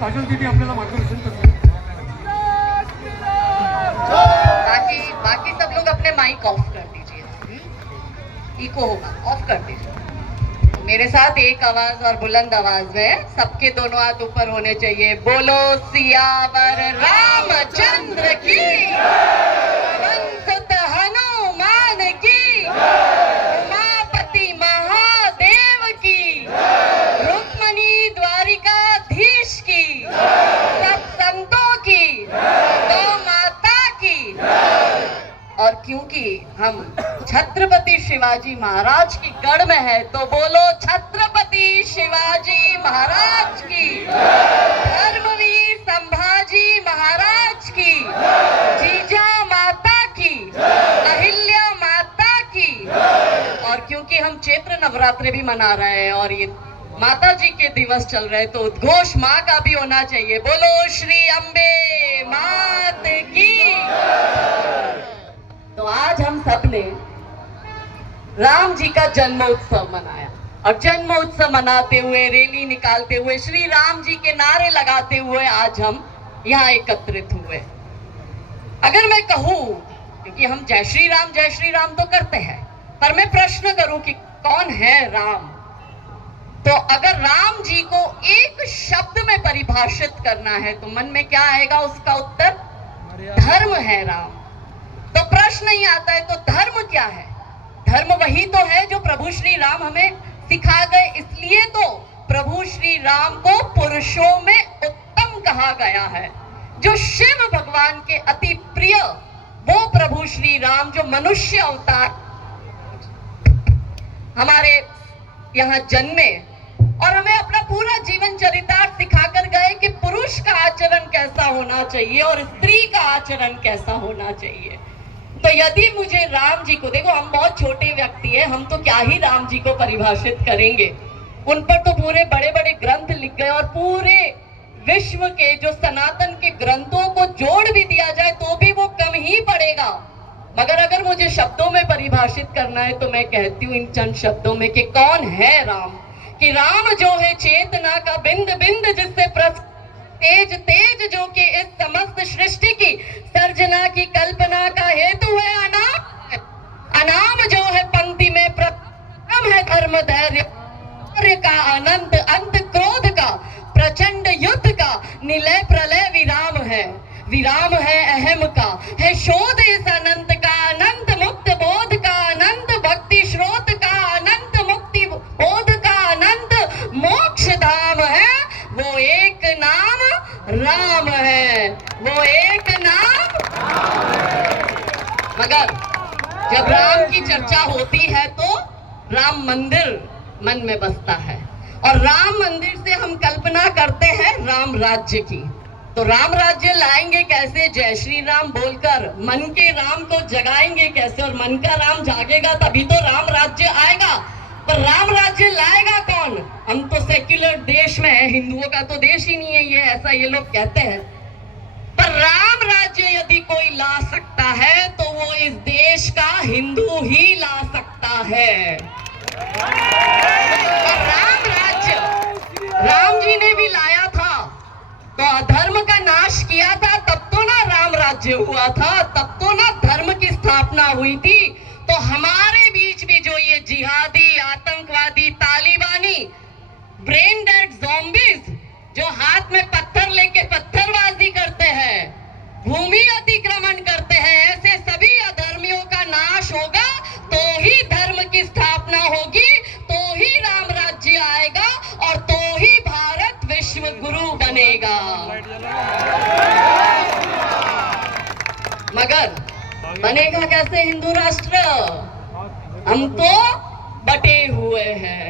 काजल दीदी आपल्याला मार्गदर्शन करते। बाकी सब लोग अपने माइक ऑफ कर दीजिए, इको होगा, ऑफ कर दीजिए। मेरे साथ एक आवाज और बुलंद आवाज में सबके दोनों हाथ ऊपर होने चाहिए। बोलो सियावर रामचंद्र की, सुत हनुमान की, उमापति महादेव की, रुक्मणी द्वारिकाधीश की, सब संतों की, गौ माता की। और क्योंकि हम छत्रपति शिवाजी महाराज की गढ़ में है तो बोलो छत्रपति शिवाजी महाराज की, धर्मवीर संभाजी महाराज की, जीजा माता की, अहिल्या माता की। और क्योंकि हम चैत्र नवरात्रि भी मना रहे हैं और ये माता जी के दिवस चल रहे हैं तो उद्घोष माँ का भी होना चाहिए। बोलो श्री अम्बे मात की। तो आज हम सब ने राम जी का जन्मोत्सव मनाया और जन्मोत्सव मनाते हुए, रैली निकालते हुए, श्री राम जी के नारे लगाते हुए आज हम यहाँ एकत्रित हुए। अगर मैं कहूँ, क्योंकि हम जय श्री राम तो करते हैं, पर मैं प्रश्न करूं कि कौन है राम, तो अगर राम जी को एक शब्द में परिभाषित करना है तो मन में क्या आएगा? उसका उत्तर धर्म है राम। तो प्रश्न नहीं आता है तो धर्म क्या है? धर्म वही तो है जो प्रभु श्री राम हमें सिखा गए। इसलिए तो प्रभु श्री राम को पुरुषों में उत्तम कहा गया है। जो शिव भगवान के अति प्रिय वो प्रभु श्री राम जो मनुष्य अवतार हमारे यहाँ जन्मे और हमें अपना पूरा जीवन चरितार्थ सिखाकर गए कि पुरुष का आचरण कैसा होना चाहिए और स्त्री का आचरण कैसा होना चाहिए। तो यदि मुझे राम जी को, देखो हम बहुत छोटे व्यक्ति हैं, हम तो क्या ही राम जी को परिभाषित करेंगे। उन पर तो पूरे बड़े बड़े ग्रंथ लिख गए और पूरे विश्व के जो सनातन के ग्रंथों को जोड़ भी दिया जाए तो भी वो कम ही पड़ेगा। मगर अगर मुझे शब्दों में परिभाषित करना है तो मैं कहती हूँ इन चंद शब्दों में कि कौन है राम। कि राम जो है चेतना का बिंद बिंद जिससे तेज तेज जो कि इस समस्त सृष्टि की सर्जना की कल्पना का हेतु है। अनाम जो है पंक्ति में प्रथम है धर्म धैर्य का अनंत अंत क्रोध का प्रचंड युद्ध का निलय प्रलय विराम है। विराम है अहम का है शोध इस अनंत का अनंत मुक्त बोध का अनंत भक्ति स्रोत का अनंत मुक्ति बोध का अनंत मोक्ष धाम है। वो एक नाम राम है, वो एक नाम। मगर जब राम की चर्चा होती है तो राम मंदिर मन में बसता है और राम मंदिर से हम कल्पना करते हैं राम राज्य की। तो राम राज्य लाएंगे कैसे? जय श्री राम बोलकर मन के राम को जगाएंगे कैसे? और मन का राम जागेगा तभी तो राम राज्य आएगा। पर राम राज्य लाएगा कौन? हम तो सेक्युलर देश में है, हिंदुओं का तो देश ही नहीं है ये, ऐसा ये लोग कहते हैं। पर राम राज्य यदि कोई ला सकता है तो वो इस देश का हिंदू ही ला सकता है। और राम राज्य राम जी ने भी लाया था तो अधर्म का नाश किया था, तब तो ना राम राज्य हुआ था, तब तो ना धर्म की स्थापना हुई थी। तो हमारे बीच भी जो ये जिहादी आतंकवादी तालिबानी ब्रेन डेड ज़ॉम्बीज जो हाथ में पत्थर लेके पत्थरबाजी करते हैं, भूमि अतिक्रमण करते हैं, ऐसे सभी अधर्मियों का नाश होगा तो ही धर्म की स्थापना होगी, तो ही राम राज्य आएगा और तो ही भारत विश्व गुरु बनेगा। मगर बनेगा कैसे हिंदू राष्ट्र? हम तो बटे हुए हैं,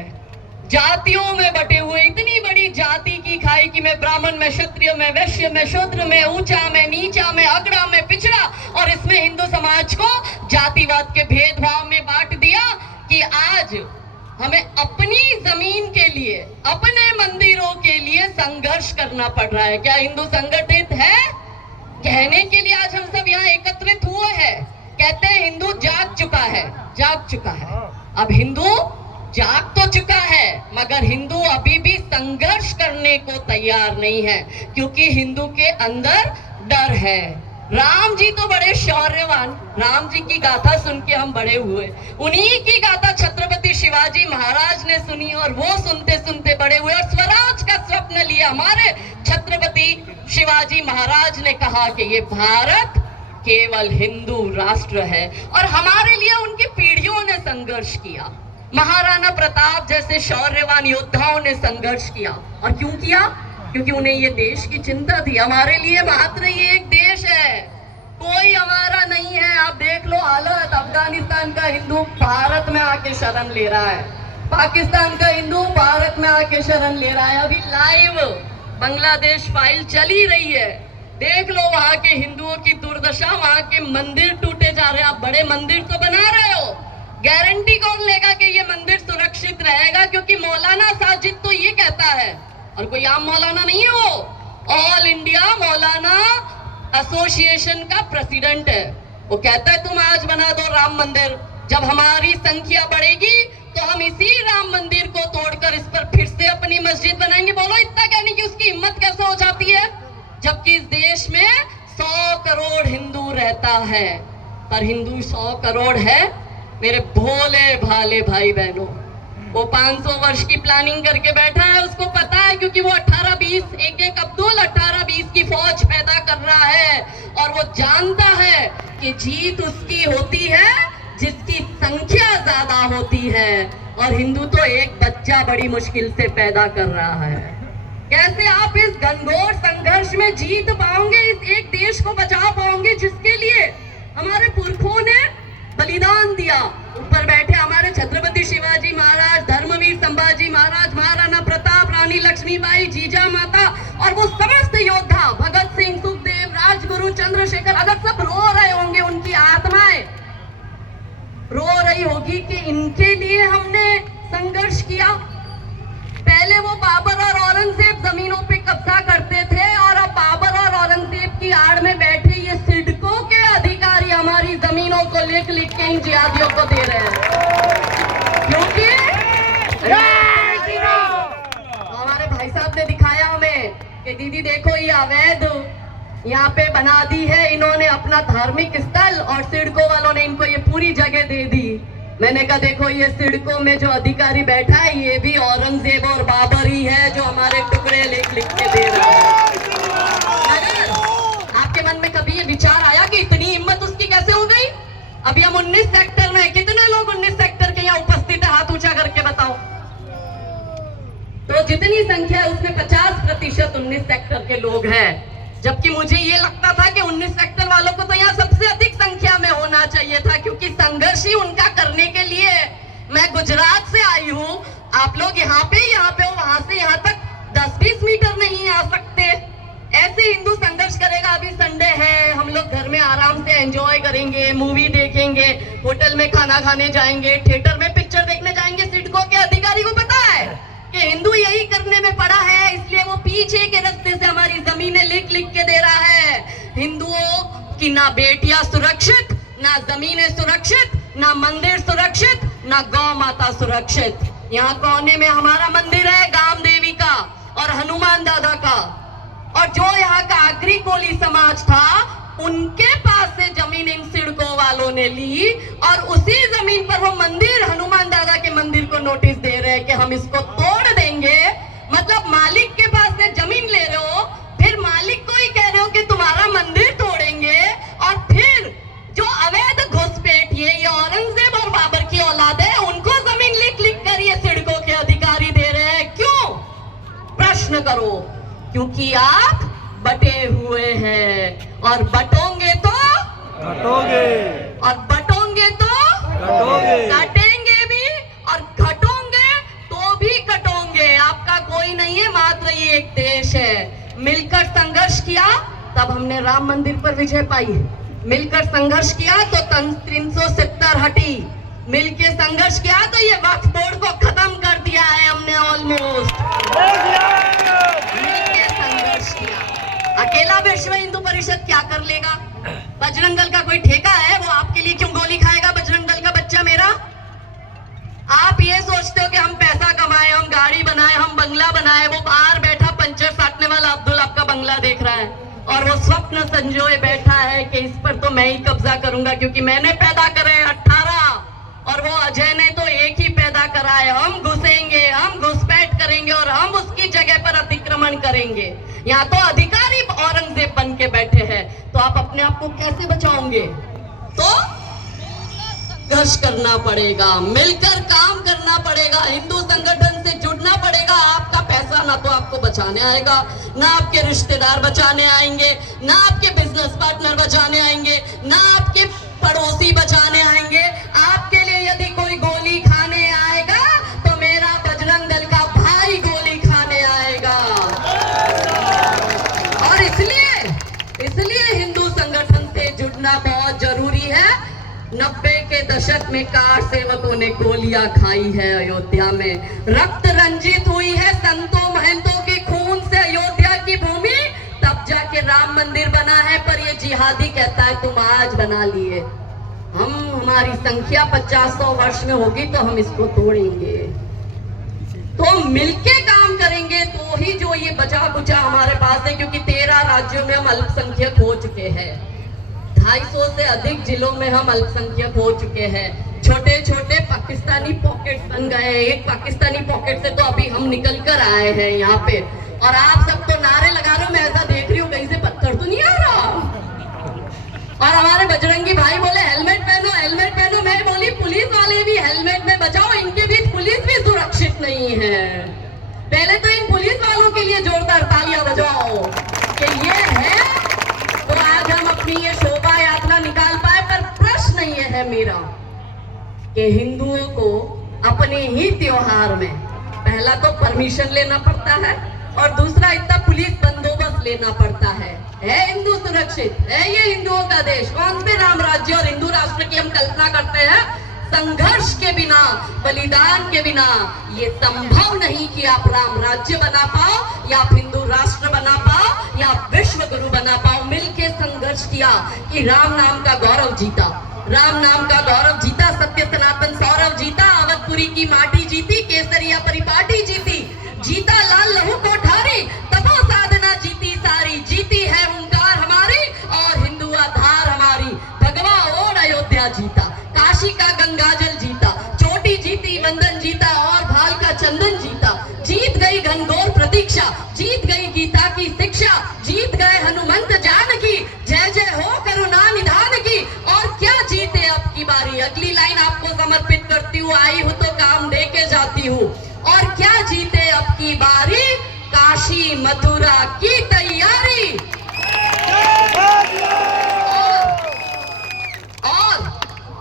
जातियों में बटे हुए। इतनी बड़ी जाति की खाई कि मैं ब्राह्मण में, क्षत्रिय में, वैश्य में, शूद्र में, ऊंचा में, नीचा में, अग्रा में, पिछड़ा, और इसमें हिंदू समाज को जातिवाद के भेदभाव में बांट दिया कि आज हमें अपनी जमीन के लिए, अपने मंदिरों के लिए संघर्ष करना पड़ रहा है। क्या हिंदू संगठित है? कहने के लिए आज हम सब यहाँ एकत्रित हुए हैं। कहते हैं हिंदू जाग चुका है, जाग चुका है। अब हिंदू जाग तो चुका है मगर हिंदू अभी भी संघर्ष करने को तैयार नहीं है, क्योंकि हिंदू के अंदर डर है। राम जी तो बड़े शौर्यवान, राम जी की गाथा सुन के हम बड़े हुए, उन्हीं की गाथा छत्रपति शिवाजी महाराज ने सुनी और वो सुनते सुनते बड़े हुए और स्वराज का स्वप्न लिया। हमारे छत्रपति शिवाजी महाराज ने कहा कि ये भारत केवल हिंदू राष्ट्र है, और हमारे लिए उनकी पीढ़ियों ने संघर्ष किया। महाराणा प्रताप जैसे शौर्यवान योद्धाओं ने संघर्ष किया, और क्यों किया? क्योंकि उन्हें ये देश की चिंता थी। हमारे लिए मात्र ये एक देश है, कोई हमारा नहीं है। आप देख लो हालत, अफगानिस्तान का हिंदू भारत में आके शरण ले रहा है, पाकिस्तान का हिंदू भारत में आके शरण ले रहा है। अभी लाइव बांग्लादेश फाइल चली रही है, देख लो वहां के हिंदुओं की दुर्दशा, वहां के मंदिर टूटे जा रहे हैं। आप बड़े मंदिर तो बना रहे हो, गारंटी कौन लेगा कि ये मंदिर सुरक्षित रहेगा? क्योंकि मौलाना साजिद तो ये कहता है, और कोई आम मौलाना नहीं है, वो ऑल इंडिया मौलाना एसोसिएशन का प्रेसिडेंट है। वो कहता है तुम आज बना दो राम मंदिर, जब हमारी संख्या बढ़ेगी तो हम इसी राम मंदिर को तोड़कर इस पर फिर से अपनी मस्जिद बनाएंगे। बोलो इतना कहने की उसकी हिम्मत कैसे हो जाती है, जबकि इस देश में 100 करोड़ हिंदू रहता है। पर हिंदू 100 करोड़ है मेरे भोले भाले भाई बहनों। वो 500 वर्ष की प्लानिंग करके बैठा है, उसको पता है, क्योंकि वो 18-20 एक अब्दुल 18-20 की फौज पैदा कर रहा है, और वो जानता है कि जीत उसकी होती है जिसकी संख्या ज्यादा होती है, और हिंदू तो एक बच्चा बड़ी मुश्किल से पैदा कर रहा है। कैसे आप इस घनघोर संघर्ष में जीत पाओगे, इस एक देश को बचा पाओगे जिसके लिए हमारे पुरखों ने बलिदान दिया? ऊपर बैठे हमारे छत्रपति शिवाजी महाराज, धर्मवीर संभाजी महाराज, महाराणा प्रताप, रानी लक्ष्मीबाई, जीजा माता, और वो समस्त योद्धा भगत सिंह, सुखदेव, राजगुरु, चंद्रशेखर, अगर सब रो रहे होंगे, उनकी आत्माएं रो रही होगी कि इनके लिए हमने संघर्ष किया। पहले वो बाबर और औरंगजेब जमीनों पे कब्जा करते थे, और अब बाबर और औरंगजेब की आड़ में बैठे ये सिडको के अधिकारी हमारी जमीनों को लिख लिख के इन जिहादियों को दे रहे हैं। क्योंकि हमारे भाई साहब ने दिखाया हमें कि दीदी देखो ये अवैध यहाँ पे बना दी है इन्होंने अपना धार्मिक स्थल, और सिडको वालों ने इनको ये पूरी जगह दे दी। मैंने कहा देखो ये सिडको में जो अधिकारी बैठा है ये भी औरंगजेब और बाबर ही है, जो हमारे टुकड़े लिख लिख के दे रहा है। आपके मन में कभी ये विचार आया कि इतनी हिम्मत उसकी कैसे हो गई? अभी हम 19 सेक्टर में, कितने लोग 19 सेक्टर के यहाँ उपस्थित है? हाथ ऊंचा करके बताओ। तो जितनी संख्या है उसमें 50% 19 सेक्टर के लोग हैं, जबकि मुझे ये लगता था कि 19 सेक्टर वालों को तो यहाँ सबसे अधिक संख्या में होना चाहिए था, क्योंकि संघर्ष ही उनका करने के लिए। मैं गुजरात से आई हूँ, आप लोग यहाँ पे हो, वहां से यहाँ तक 10-20 मीटर नहीं आ सकते। ऐसे हिंदू संघर्ष करेगा। अभी संडे है, हम लोग घर में आराम से एंजॉय करेंगे, मूवी देखेंगे, होटल में खाना खाने जाएंगे, थिएटर में पिक्चर देखने जाएंगे। सिडको के अधिकारी को पता है कि हिंदू यही करने में पड़ा है, इसलिए वो पीछे के रास्ते से हमारी जमीनें लिख लिख के दे रहा है। हिंदुओं की ना बेटियां सुरक्षित, ना जमीनें सुरक्षित, ना मंदिर सुरक्षित, ना गौ माता सुरक्षित। यहाँ कोने में हमारा मंदिर है गाम देवी का और हनुमान दादा का, और जो यहाँ का आखिरी कोली समाज था उनके पास से जमीन इन सिडको वालों ने ली, और उसी जमीन पर वो मंदिर, हनुमान दादा के मंदिर को नोटिस दे रहे हैं कि हम इसको तोड़ देंगे। मतलब मालिक के पास से जमीन ले रहे हो, फिर मालिक को ही कह रहे हो कि तुम्हारा मंदिर तोड़ेंगे, और फिर जो अवैध घुसपैठ ये औरंगजेब और बाबर की औलाद है उनको जमीन लिख लिख कर ये सिडको के अधिकारी दे रहे हैं। क्यों? प्रश्न करो। क्योंकि आप बटे हुए हैं, और बटोंगे तो घटोगे, और बटोंगे तो घटोगे, काटेंगे भी, और घटोंगे तो भी कटोंगे। आपका कोई नहीं है, मात्र ये एक देश है। मिलकर संघर्ष किया तब हमने राम मंदिर पर विजय पाई। मिलकर संघर्ष किया तो 370 हटी। मिलकर संघर्ष किया तो ये वक्फ बोर्ड को खत्म कर दिया है हमने ऑलमोस्ट। अकेला विश्व हिंदू परिषद क्या कर लेगा? बजरंग दल का कोई ठेका है? वो आपके लिए क्यों गोली खाएगा बजरंग दल का बच्चा मेरा? आप ये सोचते हो कि हम पैसा कमाए, हम गाड़ी बनाए, हम बंगला बनाए, वो और वो स्वप्न संजोए बैठा है कि इस पर तो मैं ही कब्जा करूंगा, क्योंकि मैंने पैदा करे 18 और वो अजय ने तो एक ही पैदा करा है। हम घुसेंगे, हम घुसपैठ करेंगे और हम उसकी जगह पर अतिक्रमण करेंगे। यहाँ तो अधिकारी औरंगजेब बन के बैठे हैं, तो आप अपने आप को कैसे बचाओगे? तो संघर्ष करना पड़ेगा, मिलकर काम करना पड़ेगा, हिंदू संगठन से जुड़ना पड़ेगा। आपका पैसा ना तो आपको बचाने आएगा, ना आपके रिश्तेदार बचाने आएंगे, ना आपके बिजनेस पार्टनर बचाने आएंगे, ना आपके पड़ोसी बचाने आएंगे। आपके लिए यदि कोई गोली खाने आएगा तो मेरा बजरंग दल का भाई गोली खाने आएगा। और इसलिए हिंदू संगठन से जुड़ना बहुत जरूरी है। 90 के दशक में कार सेवकों ने गोलियां खाई है अयोध्या में, रक्त रंजित हुई है संतों महंतों के खून से अयोध्या की भूमि, तब जाके राम मंदिर बना है। पर ये जिहादी कहता है तुम आज बना लिए, हमारी संख्या 50-100 वर्ष में होगी तो हम इसको तोड़ेंगे। तो मिलके काम करेंगे तो ही जो ये बचा कुचा हमारे पास है, क्योंकि 13 राज्यों में हम अल्पसंख्यक हो चुके हैं, 250 से अधिक जिलों में हम अल्पसंख्यक हो चुके हैं। छोटे छोटे पाकिस्तानी पॉकेट्स बन गए। एक पाकिस्तानी पॉकेट से तो अभी हम निकल कर आए हैं यहाँ पे, और आप सब तो नारे लगा रहे हो, मैं ऐसा देख रही हूँ कहीं से पत्थर तो नहीं आ रहा। और हमारे बजरंगी भाई बोले हेलमेट पहनो, हेलमेट पहनो। मैं बोली पुलिस वाले भी हेलमेट में बचाओ, इनके बीच पुलिस भी सुरक्षित नहीं है। पहले तो इन पुलिस वालों के लिए जोरदार तालियां बजाओ कि ये है तो आज हम अपनी ये शोभा यात्रा निकाल पाए। पर प्रश्न ये है मेरा कि हिंदुओं को अपने ही त्योहार में पहला तो परमिशन लेना पड़ता है और दूसरा इतना पुलिस बंदोबस्त लेना पड़ता है। हिंदू सुरक्षित है? ये हिंदुओं का देश, कौन से राम राज्य और हिंदू राष्ट्र की हम कल्पना करते हैं? संघर्ष के बिना, बलिदान के बिना ये संभव नहीं कि आप राम राज्य बना पाओ या आप हिंदू राष्ट्र बना पाओ या विश्व गुरु बना पाओ। मिलके संघर्ष किया कि राम नाम का गौरव जीता, राम नाम का गौरव जीता, सत्य सनातन सौरव जीता, अवधपुरी की माटी जीती, केसरिया परिपाटी जीती, जीता लाल लहू कोठारी, तपो साधना जीती सारी, जीती है हुंकार हमारी और हिंदू आधार हमारी। भगवा ओढ़ अयोध्या जीता, काशी का गंगाजल जीता, चोटी जीती, वंदन जीता और भाल का चंदन जीता, जीत गई घनघोर प्रतीक्षा, जीत गई गीता की शिक्षा, जीत गए हनुमंत जानकी, जय जय हो करुणा निधान की। और क्या जीते अब की बारी? अगली लाइन आपको समर्पित करती हूँ, आई हूँ तो काम दे के जाती हूँ। और क्या जीते अब की बारी? काशी मथुरा की तैयारी।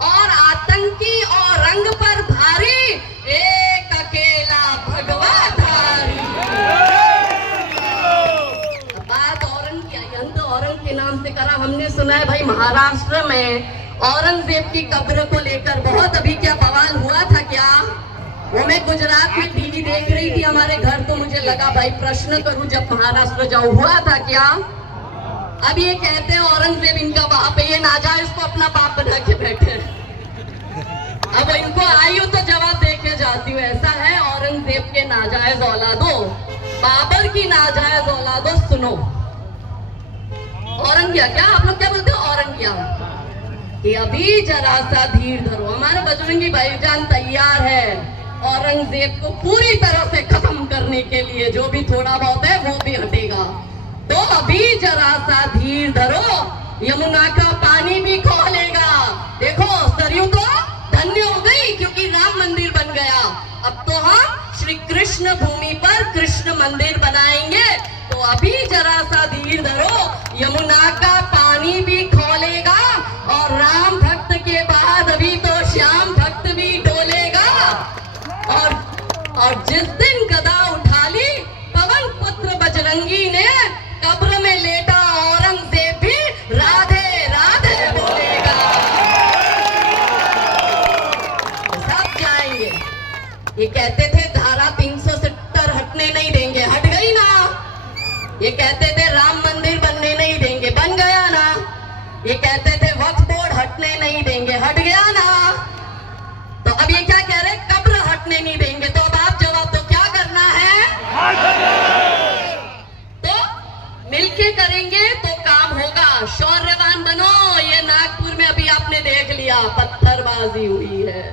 और आतंकी और रंग पर भारी, एक अकेला भगवा धारी। बात औरंग की आई, अंत औरंग के नाम से करा। हमने सुना है भाई महाराष्ट्र में औरंगजेब की कब्र को लेकर बहुत अभी क्या बवाल हुआ था क्या? वो मैं गुजरात में टीवी देख रही थी हमारे घर, तो मुझे लगा भाई प्रश्न करूं जब महाराष्ट्र जाऊं, हुआ था क्या? अब ये कहते हैं औरंगजेब इनका बाप है, ये नाजायज को अपना बाप बना के बैठे। अब इनको आई हूं तो जवाब दे के जाती हूँ। ऐसा है औरंगजेब के नाजायज औलादो, बाबर की नाजायज औलादो, सुनो। औरंगिया क्या आप लोग क्या बोलते हो? औरंगिया कि अभी जरा सा धीर धरो। हमारे बजरंगी भाईजान तैयार है औरंगजेब को पूरी तरह से खत्म करने के लिए, जो भी थोड़ा बहुत है वो भी हटेगा। तो अभी जरा सा धीर धरो, यमुना का पानी भी खोलेगा। देखो सरयू तो धन्य हो गई क्योंकि राम मंदिर बन गया। अब तो हम श्री कृष्ण भूमि पर कृष्ण मंदिर बनाएंगे। तो अभी जरा सा धीर धरो, यमुना का पानी भी खोलेगा और राम भक्त के बाद अभी तो श्याम भक्त भी डोलेगा। और जिस दिन गदा उठा ली पवन पुत्र बजरंगी ने, कब्र में लेटा औरंगजेब भी राधे राधे बोलेगा। सब जाएंगे। ये कहते थे धारा 370 हटने नहीं देंगे, हट गई ना। ये कहते थे राम मंदिर बनने नहीं देंगे, बन गया ना। ये कहते थे वक्फ बोर्ड हटने नहीं देंगे, हट गया ना। तो अब ये क्या कह रहे, कब्र हटने नहीं देंगे। तो अब आप जवाब दो, क्या पत्थरबाजी हुई है।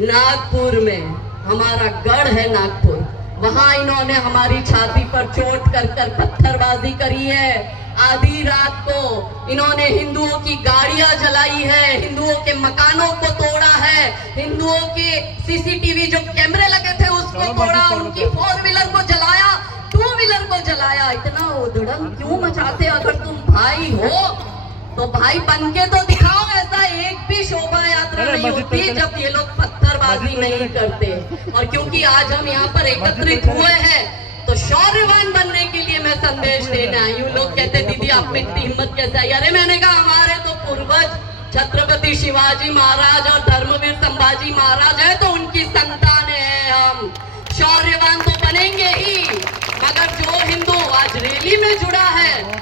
नागपुर में, हमारा गढ़ है नागपुर, वहां इन्होंने हमारी छाती पर चोट कर कर पत्थरबाजी करी है। आधी रात को इन्होंने हिंदुओं की गाड़ियां जलाई है, हिंदुओं के मकानों को तोड़ा है, हिंदुओं के सीसीटीवी जो कैमरे लगे थे उसको तोड़ा, उनकी 4 व्हीलर को जलाया, 2 व्हीलर को जलाया। इतना उधड़न क्यों मचाते? अगर तुम भाई हो तो भाई बन के तो दिखाओ। ऐसा एक भी शोभा यात्रा नहीं होती जब ये लोग पत्थरबाजी नहीं करते। और क्योंकि आज हम यहाँ पर एकत्रित हुए हैं तो शौर्यवान बनने के लिए मैं संदेश देना आई हूँ। लोग कहते दीदी आप में इतनी हिम्मत कैसे आई? अरे मैंने कहा हमारे तो पूर्वज छत्रपति शिवाजी महाराज और धर्मवीर संभाजी महाराज है, तो उनकी संतान है हम। शौर्यवान तो बनेंगे ही, मगर जो हिंदू आज रैली में जुड़ा है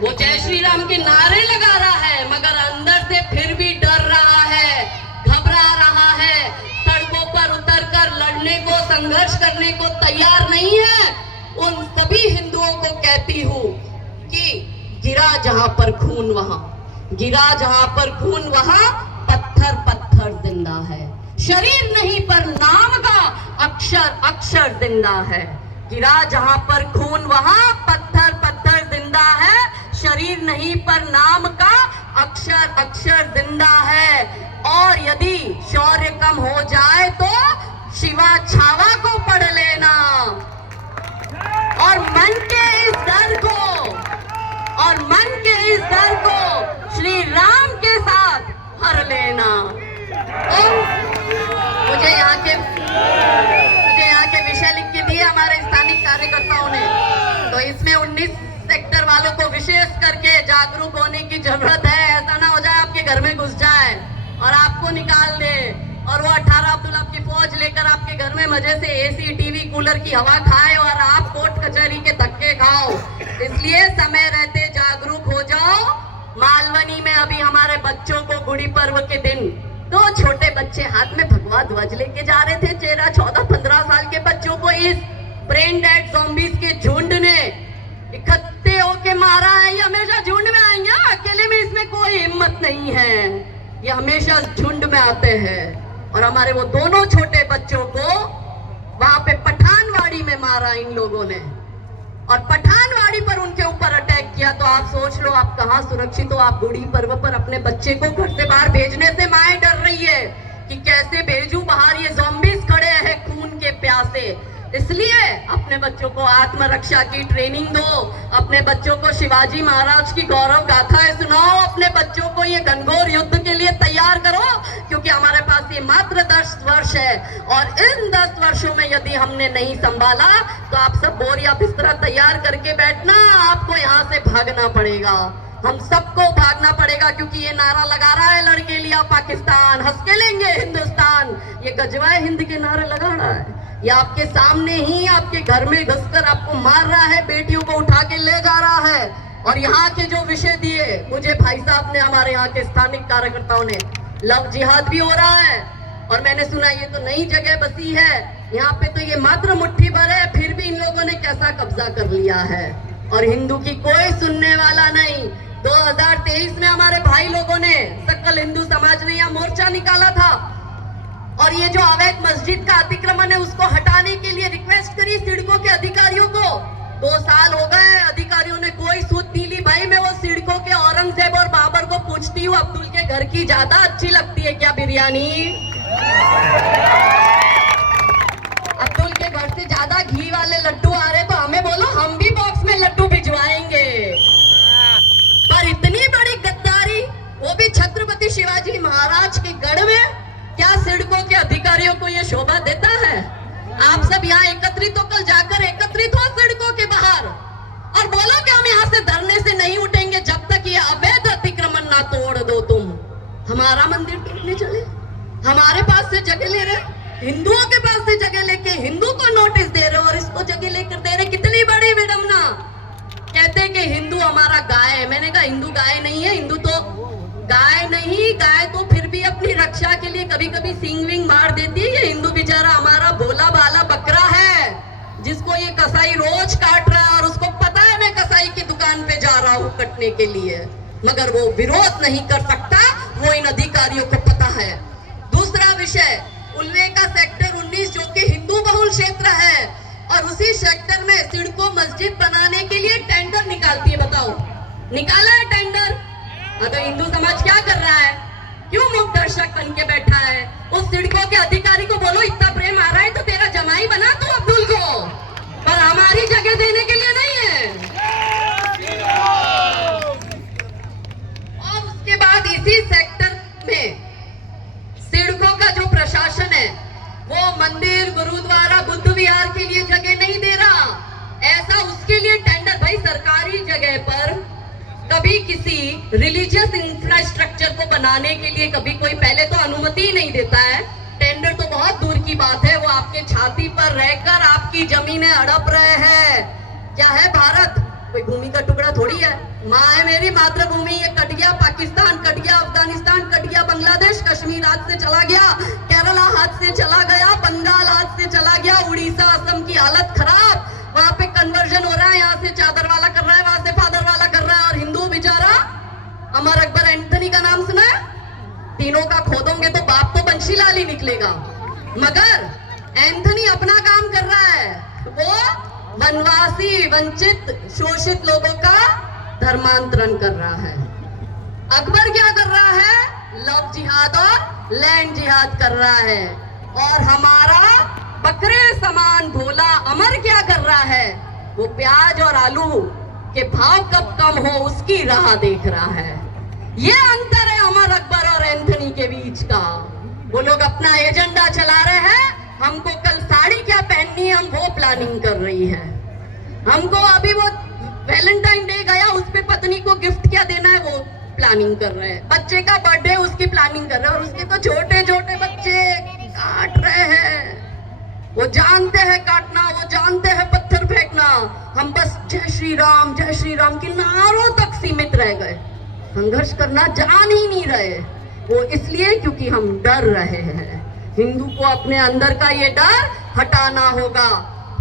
वो जय श्री राम के नारे लगा रहा है, मगर अंदर से फिर भी डर रहा है, घबरा रहा है, सड़कों पर उतरकर लड़ने को, संघर्ष करने को तैयार नहीं है, उन सभी हिंदुओं को कहती हूँ कि गिरा जहां पर खून वहां, गिरा जहां पर खून वहां पत्थर पत्थर जिंदा है। शरीर नहीं पर नाम का अक्षर अक्षर जिंदा है। गिरा जहां पर खून वहां पत्थर पत्थर जिंदा है। शरीर नहीं पर नाम का अक्षर अक्षर जिंदा है। और यदि शौर्य कम हो जाए तो शिवा छावा को पढ़ लेना, और मन के इस डर को, और मन के इस डर को श्री राम के साथ हर लेना। और मुझे यहाँ के विषय लिख के दिए हमारे स्थानिक कार्यकर्ताओं ने, तो इसमें 19 सेक्टर वालों को विशेष करके जागरूक होने की जरूरत है। ऐसा ना हो जाए आपके घर में घुस जाए और आपको निकाल दे, और वो 18 अब्दुल आपकी फौज लेकर आपके घर में मजे से एसी टीवी कूलर की हवा खाए और आप कोर्ट कचहरी के धक्के खाओ। इसलिए समय रहते जागरूक हो जाओ। मालवनी में अभी हमारे बच्चों को गुड़ी पर्व के दिन 2 छोटे बच्चे हाथ में भगवा ध्वज लेके जा रहे थे। 13, 14, 15 साल के बच्चों को इस ब्रेन डेड ज़ॉम्बीज के झुंड ने इकट्ठे होके मारा है। ये हमेशा झुंड में आएंगे, अकेले में इसमें कोई हिम्मत नहीं है, ये हमेशा झुंड में आते हैं। और हमारे वो दोनों छोटे बच्चों को वहां पे पठानवाड़ी में मारा इन लोगों ने, और पठानवाड़ी पर उनके ऊपर अटैक किया। तो आप सोच लो आप कहां सुरक्षित हो। आप गुड़ी पर्व पर अपने बच्चे को घर से बाहर भेजने से माए डर रही है कि कैसे भेजूं बाहर, ये ज़ॉम्बीज खड़े हैं खून के प्यासे। इसलिए अपने बच्चों को आत्मरक्षा की ट्रेनिंग दो, अपने बच्चों को शिवाजी महाराज की गौरव गाथाएं सुनाओ, अपने बच्चों को ये घनघोर युद्ध के लिए तैयार करो, क्योंकि हमारे पास ये मात्र 10 वर्ष है। और इन 10 वर्षों में यदि हमने नहीं संभाला तो आप सब बोरिया बिस्तरा तैयार करके बैठना, आपको यहाँ से भागना पड़ेगा। हम सबको भागना पड़ेगा, क्योंकि ये नारा लगा रहा है लड़के लिया पाकिस्तान, हंस के लेंगे हिंदुस्तान। ये गजवाए हिंद के नारे लगा रहा है, ये आपके सामने ही आपके घर में घुसकर आपको मार रहा है, बेटियों को उठा के ले जा रहा है। और यहाँ के जो विषय दिए मुझे भाई साहब ने, हमारे यहाँ के स्थानिक कार्यकर्ताओं ने, लव जिहाद भी हो रहा है। और मैंने सुना ये तो नई जगह बसी है, यहाँ पे तो ये मात्र मुट्ठी भर है, फिर भी इन लोगों ने कैसा कब्जा कर लिया है। और हिंदू की कोई सुनने वाला नहीं। 2023 में हमारे भाई लोगों ने, सकल हिंदू समाज ने यहाँ मोर्चा निकाला था, और ये जो अवैध मस्जिद का अतिक्रमण है उसको हटाने के लिए रिक्वेस्ट करी सिडको के अधिकारियों को। 2 साल हो गए, अधिकारियों ने कोई सूद नहीं ली। भाई मैं वो सिडको के औरंगजेब और बाबर को पूछती हूँ, अब्दुल के घर की ज्यादा अच्छी लगती है क्या बिरयानी? अब्दुल के घर से ज्यादा घी वाले लड्डू आ रहे तो हमें बोलो, हम भी बॉक्स में लड्डू भिजवाएंगे। पर इतनी बड़ी गद्दारी, वो भी छत्रपति शिवाजी महाराज के गढ़ में, क्या सिडको के अधिकारियों को यह शोभा देता है? आप सब यहाँ एकत्रित होकर जाकर एकत्रित हो सिडको के बाहर और बोलो कि हम यहाँ से धरने से नहीं उठेंगे जब तक ये अवैध अतिक्रमण ना तोड़ दो तुम। हमारा मंदिर टूटने चले, हमारे पास से जगह ले रहे, हिंदुओं के पास से जगह लेके हिंदू को नोटिस दे रहे और इसको जगह लेकर दे रहे। कितनी बड़ी विडंबना। कहते कि हिंदू हमारा गाय है। मैंने कहा हिंदू गाय नहीं है, हिंदू तो गाय नहीं, गाय तो फिर भी अपनी रक्षा के लिए कभी कभी सींग विंग मार देती है। ये हिंदू बेचारा हमारा भोला भाला बकरा है, जिसको ये कसाई रोज काट रहा है, और उसको पता है मैं कसाई की दुकान पे जा रहा हूँ कटने के लिए, मगर वो विरोध नहीं कर सकता। वो इन अधिकारियों को पता है विषय, उल्वे का सेक्टर 19 जो कि हिंदू बहुल क्षेत्र है और उसी सेक्टर में सिडको मस्जिद बनाने के लिए टेंडर निकालती है। बताओ, निकाला है टेंडर? हाँ, तो हिंदू समाज क्या कर रहा है? क्यों मूक दर्शक बन के बैठा है? उस सिडको के अधिकारी को बोलो, इतना प्रेम आ रहा है तो तेरा जमाई बना तू अब्दुल को, पर हमारी जगह देने के लिए नहीं है। और उसके बाद इसी सेक्टर में सिडको का जो प्रशासन है वो मंदिर, गुरुद्वारा, बुद्ध विहार के लिए जगह नहीं दे रहा। ऐसा उसके लिए टेंडर, भाई सरकारी जगह पर कभी किसी रिलीजियस इंफ्रास्ट्रक्चर को बनाने के लिए कभी कोई पहले तो अनुमति ही नहीं देता है। टेंडर तो बहुत दूर की बात है, वो आपके छाती पर रहकर आपकी जमीनें हड़प रहे हैं। क्या है भारत? कोई भूमि का टुकड़ा थोड़ी है। माँ है मेरी मातृभूमि, ये कट गया, पाकिस्तान कट गया, अफगानिस्तान कट गया, बांग्लादेश, कश्मीर हाथ से चला गया, केरला हाथ से चला गया, बंगाल हाथ से चला गया, उड़ीसा, असम की हालत खराब, वहां पे कन्वर्जन हो रहा है, यहाँ से चादर वाला कर रहा है, वहां से फादर वाला कर रहा है, और हिंदू बेचारा अमर अकबर एंथनी का नाम सुना है? तीनों का खोदोगे तो बाप तो बंशीलाल ही निकलेगा, मगर एंथनी अपना काम कर रहा है, वो वनवासी, वंचित, शोषित लोगों का धर्मांतरण कर रहा है। अकबर क्या कर रहा है? लव जिहाद और लैंड जिहाद कर रहा है। और हमारा बकरे समान भोला अमर क्या कर रहा है? वो प्याज और आलू के भाव कब कम हो उसकी राह देख रहा है। ये अंतर है अमर अकबर और एंथनी के बीच का। वो लोग अपना एजेंडा चला रहे हैं, हमको कल साड़ी क्या पहननी है हम वो प्लानिंग कर रही है। हमको अभी वो वैलेंटाइन डे गया, उस पे पत्नी को गिफ्ट क्या देना है वो प्लानिंग कर रहे हैं। बच्चे का बर्थडे उसकी प्लानिंग कर रहे हैं, और उसके तो छोटे छोटे बच्चे काट रहे हैं। वो जानते हैं काटना, वो जानते हैं पत्थर फेंकना। हम बस जय श्री राम के नारों तक सीमित रह गए, संघर्ष करना जान ही नहीं रहे। वो इसलिए क्योंकि हम डर रहे हैं। हिंदू को अपने अंदर का ये डर हटाना होगा।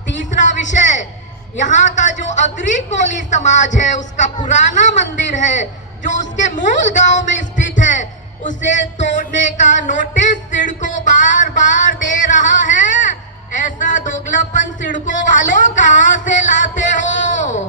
तीसरा विषय, यहाँ का जो अग्री कोली समाज है उसका पुराना मंदिर है जो उसके मूल गांव में स्थित है, उसे तोड़ने का नोटिस सिडको बार बार दे रहा है। ऐसा दोगलापन सिडको वालों कहां से लाते हो?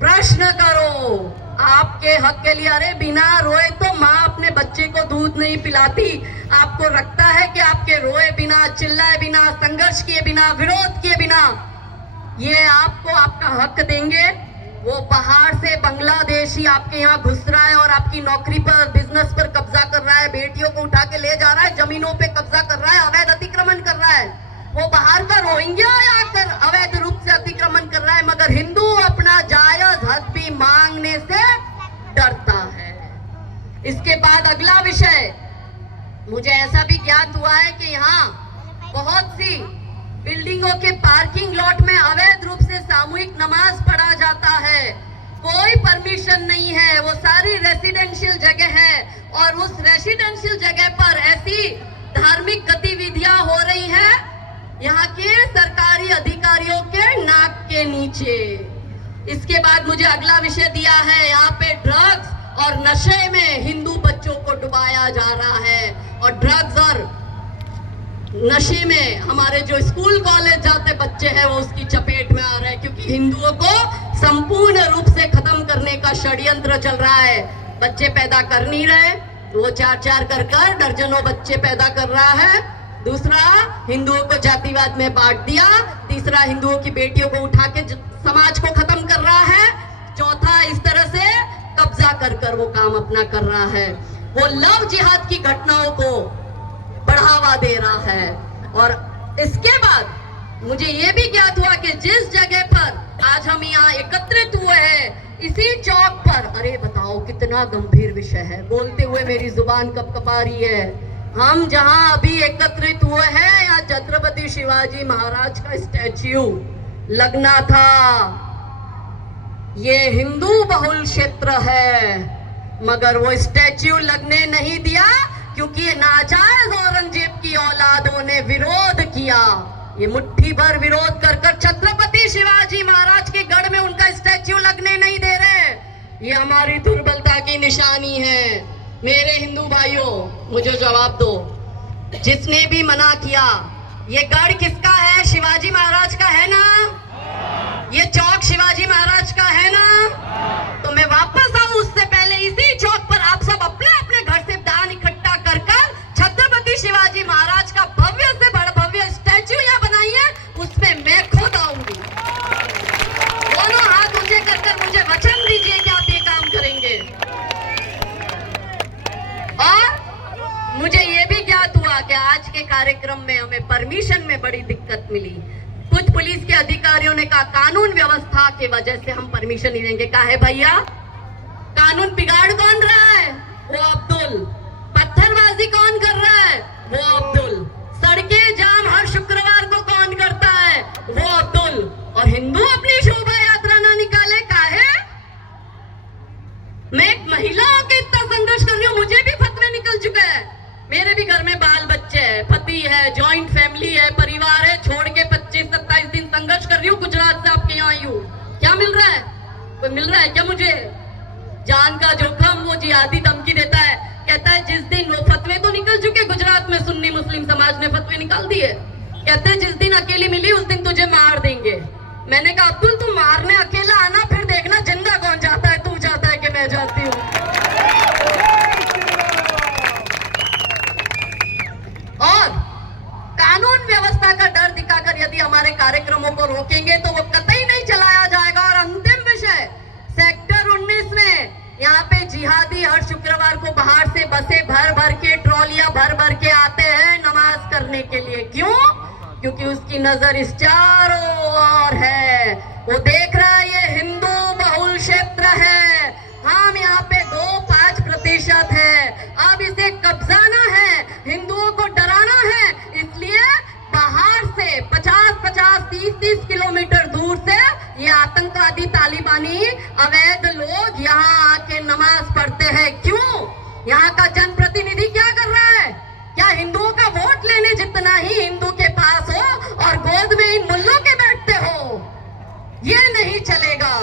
प्रश्न करो आपके हक के लिए। अरे बिना रोए तो माँ अपने बच्चे को दूध नहीं पिलाती। आपको लगता है कि आपके रोए बिना, चिल्लाए बिना, संघर्ष किए बिना, विरोध किए बिना ये आपको आपका हक देंगे? वो बाहर से बांग्लादेशी आपके यहाँ घुस रहा है और आपकी नौकरी पर, बिजनेस पर कब्जा कर रहा है, बेटियों को उठा के ले जा रहा है, जमीनों पे कब्जा कर रहा है, अवैध अतिक्रमण कर रहा है। वो बाहर का रोहिंग्या आकर अवैध रूप से अतिक्रमण कर रहा है, मगर हिंदू अपना जायज हक भी मांगने से डरता है। इसके बाद अगला विषय, मुझे ऐसा भी ज्ञात हुआ है कि यहाँ बहुत सी बिल्डिंगों के पार्किंग लॉट में अवैध रूप से सामूहिक नमाज पढ़ा जाता है। कोई परमिशन नहीं है, वो सारी रेसिडेंशियल जगह है और उस रेसिडेंशियल जगह पर ऐसी धार्मिक गतिविधियां हो रही हैं यहाँ के सरकारी अधिकारियों के नाक के नीचे। इसके बाद मुझे अगला विषय दिया है, यहाँ पे ड्रग्स और नशे में हिंदू बच्चों को डुबाया जा रहा है, और ड्रग्स और नशे में हमारे जो स्कूल कॉलेज जाते बच्चे हैं वो उसकी चपेट में आ रहे हैं, क्योंकि हिंदुओं को संपूर्ण रूप से खत्म करने का षड्यंत्र चल रहा है। बच्चे पैदा कर नहीं रहे, वो चार कर दर्जनों बच्चे पैदा कर रहा है। दूसरा, हिंदुओं को जातिवाद में बांट दिया। तीसरा, हिंदुओं की बेटियों को उठा के समाज को खत्म कर रहा है। चौथा, इस तरह से कब्जा कर वो काम अपना कर रहा है। वो लव जिहाद की घटनाओं को बढ़ावा दे रहा है। और इसके बाद मुझे ये भी ज्ञात हुआ कि जिस जगह पर आज हम यहाँ एकत्रित हुए हैं, इसी चौक पर, अरे बताओ कितना गंभीर विषय है, बोलते हुए मेरी जुबान कपकपा रही है। हम जहाँ अभी एकत्रित हुए हैं, यहाँ छत्रपति शिवाजी महाराज का स्टैच्यू लगना था। ये हिंदू बहुल क्षेत्र है, मगर वो स्टैच्यू लगने नहीं दिया क्योंकि नाजायज औरंगजेब की औलादों ने विरोध किया। ये मुट्ठी भर विरोध कर छत्रपति शिवाजी महाराज के गढ़ में उनका स्टैच्यू लगने नहीं दे रहे। ये हमारी दुर्बलता की निशानी है। मेरे हिंदू भाइयों, मुझे जवाब दो। जिसने भी मना किया, ये गढ़ किसका है? शिवाजी महाराज का है ना? ये चौक शिवाजी महाराज का है ना? तो मैं वापस आऊं उससे पहले इसी चौक पर आप सब अपने अपने घर से दान इकट्ठा कर छत्रपति शिवाजी महाराज का भव्य से बड़ा भव्य स्टैच्यू यहाँ बनाइए, उसमें मैं खुद आऊंगी। दोनों हाथ ऊंचे कर मुझे वचन दीजिए कि आप ये काम करेंगे। और मुझे ये भी ज्ञात हुआ कि आज के कार्यक्रम में हमें परमिशन में बड़ी दिक्कत मिली। कुछ पुलिस के अधिकारियों ने कहा कानून व्यवस्था की वजह से हम परमिशन नहीं देंगे। कहा है भैया, कानून बिगाड़ कौन रहा है? वो अब्दुल। पत्थरबाजी कौन कर रहा है? वो अब्दुल। सड़कें जाम हर शुक्रवार को कौन करता है? वो अब्दुल। और हिंदू अपनी शोभा यात्रा ना निकाले। काहे? मैं एक महिला होकर इतना संघर्ष कर रही हूँ, मुझे भी फतवे निकल चुके हैं। मेरे भी घर में बाल बच्चे हैं, पति है, जॉइंट फैमिली है, परिवार है, छोड़ के 25-27 दिन संघर्ष कर रही हूँ। गुजरात से आपके यहाँ आई हूँ। क्या मिल रहा है? कोई मिल रहा है क्या मुझे? जान का जोखम। वो जिहादी धमकी देता है, कहता है जिस दिन वो फतवे तो निकल चुके गुजरात में, सुन्नी मुस्लिम समाज ने फतवे निकाल दिए। कहते हैं जिस दिन अकेली मिली उस दिन तुझे मार देंगे। मैंने कहा अब्दुल तू मारने अकेला आना, फिर देखना जिंदा कौन जाता है, तू जाता है कि मैं जाती हूँ। और कानून व्यवस्था का डर दिखाकर यदि हमारे कार्यक्रमों को रोकेंगे तो वो कतई नहीं चलाया जाएगा। और अंतिम विषय, सेक्टर 19 में यहाँ पे जिहादी हर शुक्रवार को बाहर से बसें भर भर के, ट्रॉलियां भर भर के आते हैं नमाज करने के लिए। क्यों? क्योंकि उसकी नजर इस चारों ओर है। वो देख रहा है ये हिंदू बहुल क्षेत्र है, हम यहाँ पे 2-5% है, अब इसे कब्जाना है, हिंदुओं को डराना है। इसलिए बाहर से 50-50, 30-30 किलोमीटर दूर से ये आतंकवादी तालिबानी अवैध लोग यहाँ आके नमाज पढ़ते हैं। क्यों? यहाँ का जनप्रतिनिधि क्या कर रहा है? क्या हिंदुओं का वोट लेने जितना ही हिंदू के पास हो और गोद में इन मुल्लों के बैठते हो? ये नहीं चलेगा।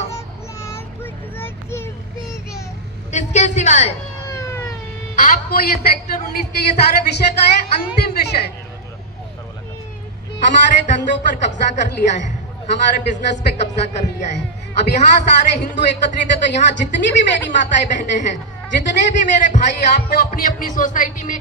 इसके सिवाय आपको ये सेक्टर 19 के ये सारे विषय का है। अंतिम विषय, हमारे धंधों पर कब्जा कर लिया है, हमारे बिजनेस पे कब्जा कर लिया है। अब यहाँ सारे हिंदू एकत्रित है, तो यहाँ जितनी भी मेरी माताएं बहनें हैं, जितने भी मेरे भाई, आपको अपनी अपनी सोसाइटी में